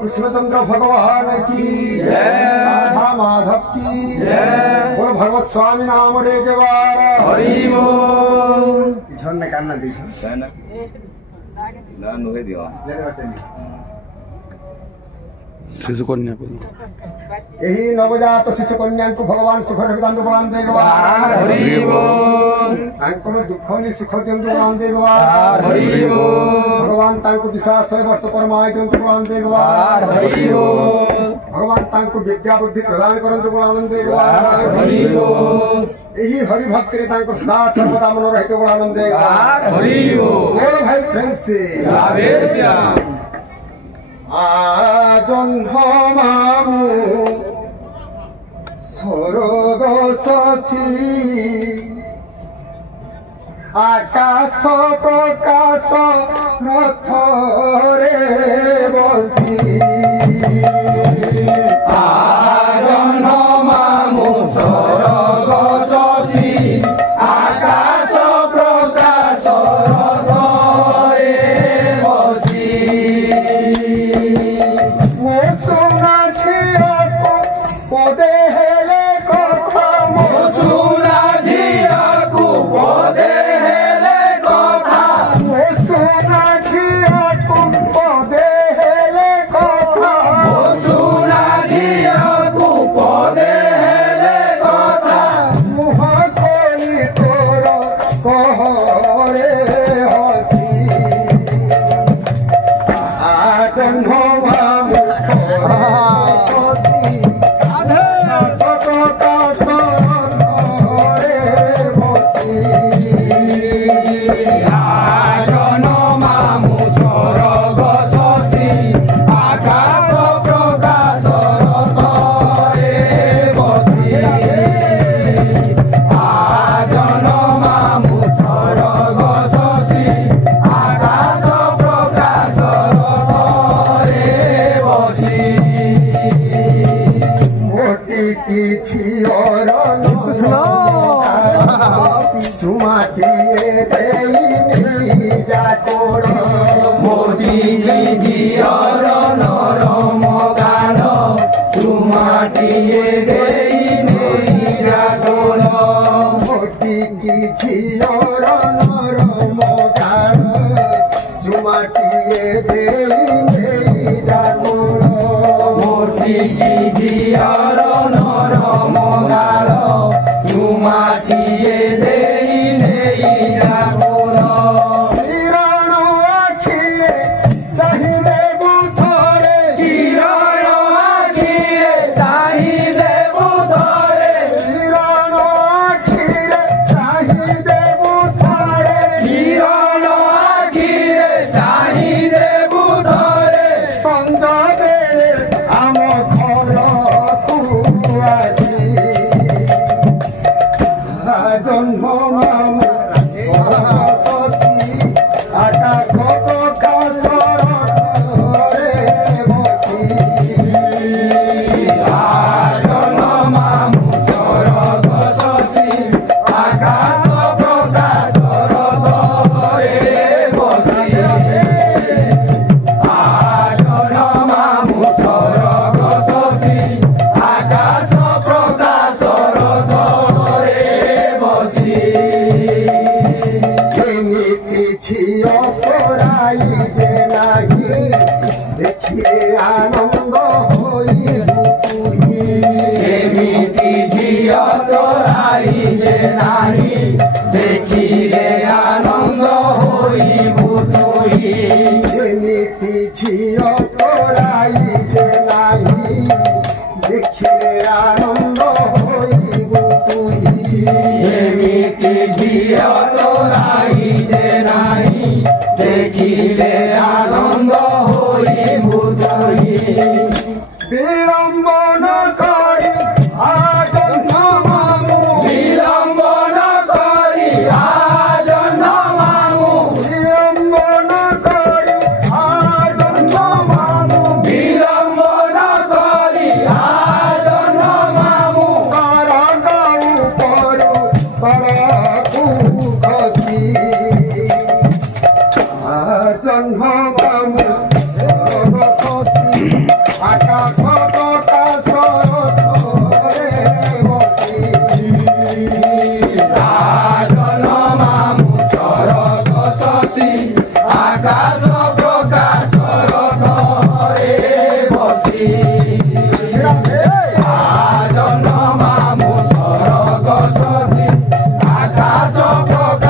कृष्णचंद्र भगवान की राधा माधव की बोल भगवत स्वामी नाम रे जवार हरि बोल झन्ने कान्ना दी छ ना नुगे दियो शिशु कन्या को यही नवजात शिशु कन्या को भगवान सुख दान प्रदान दे जवार हरि बोल ତାଙ୍କର ଦୁଃଖ ନି ସୁଖ ଦିଅନ୍ତୁ ବଳରାମ ଦେଗବାର ଭଗବାନ ତାଙ୍କୁ ବିଶ୍ୱାସ 100 ବର୍ଷ ପରମାୟ ଦିଅନ୍ତୁ ବଳରାମ ଦେଗବାର ଭଗବାନ ତାଙ୍କୁ ବିଦ୍ୟା ବୁଦ୍ଧି ପ୍ରଦାନ କରନ୍ତୁ ବଳରାମ ଦେଗବାର ଏହି ହରି ଭକ୍ତିରେ ତାଙ୍କୁ ସଦା ସର୍ବଦା ମନ ରହିତ ବଳରାମ ଦେଗବାର ଭାଇ ପ୍ରେମ ସେ ଜହ୍ନ ମାମୁ ସ୍ୱର୍ଗ ଶଶୀ আকাশ প্রকাশ রথরে বসি আজন মামু স্বর্গ শশী আকাশ প্রকাশ রথরে বসি মো শুনাছি পদে হেলে কথা মো শুনাছি পদে আকাশ প্রকাশ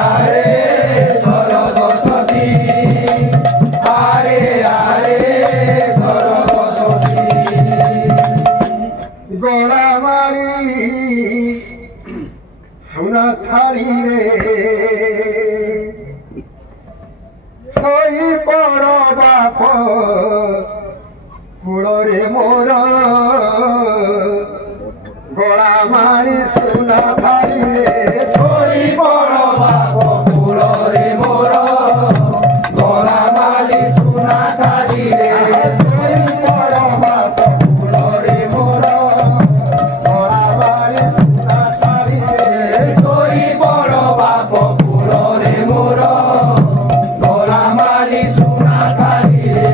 আরে সরস্বতী আরে আরে সরস্বতী গোলামারি সোনা থালি রে শোই পড় বাপ কূଳରେ মোর গোলামারি সোনা থালি রে শোই পড় বাপ কূଳରେ মোর গোলামারি সোনা থালি রে শোই পড় বাপ কূଳରେ মোর গোলামারি সোনা থালি রে শোই পড় বাপ কূଳରେ মোর গোলামারি সোনা থালি রে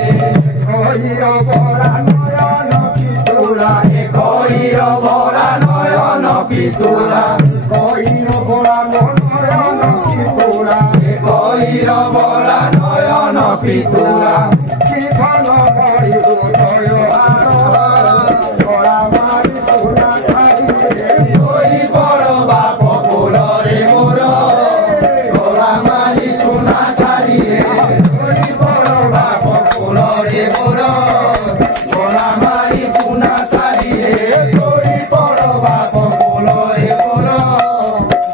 কইর বড়া নয়ন পিতুলা কইর বড়া নয়ন পিতুলা কইর বড়া নয়ন পিতুলা কইর বড়া নয়ন পিতুলা কি ভাল বড়ি উদয় গোলা মারি সোনা খাই শোই পড় বাপ কূଳରେ মোর গোলামারি সোনা থালি রে শোই পড় বাপ কূଳରେ মোর গোলামারি সোনা থালি রে শোই পড় বাপ কূଳରେ মোর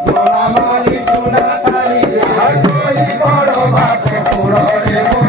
গোলামারি সোনা থালি রে শোই পড় বাপ কূଳରେ মোর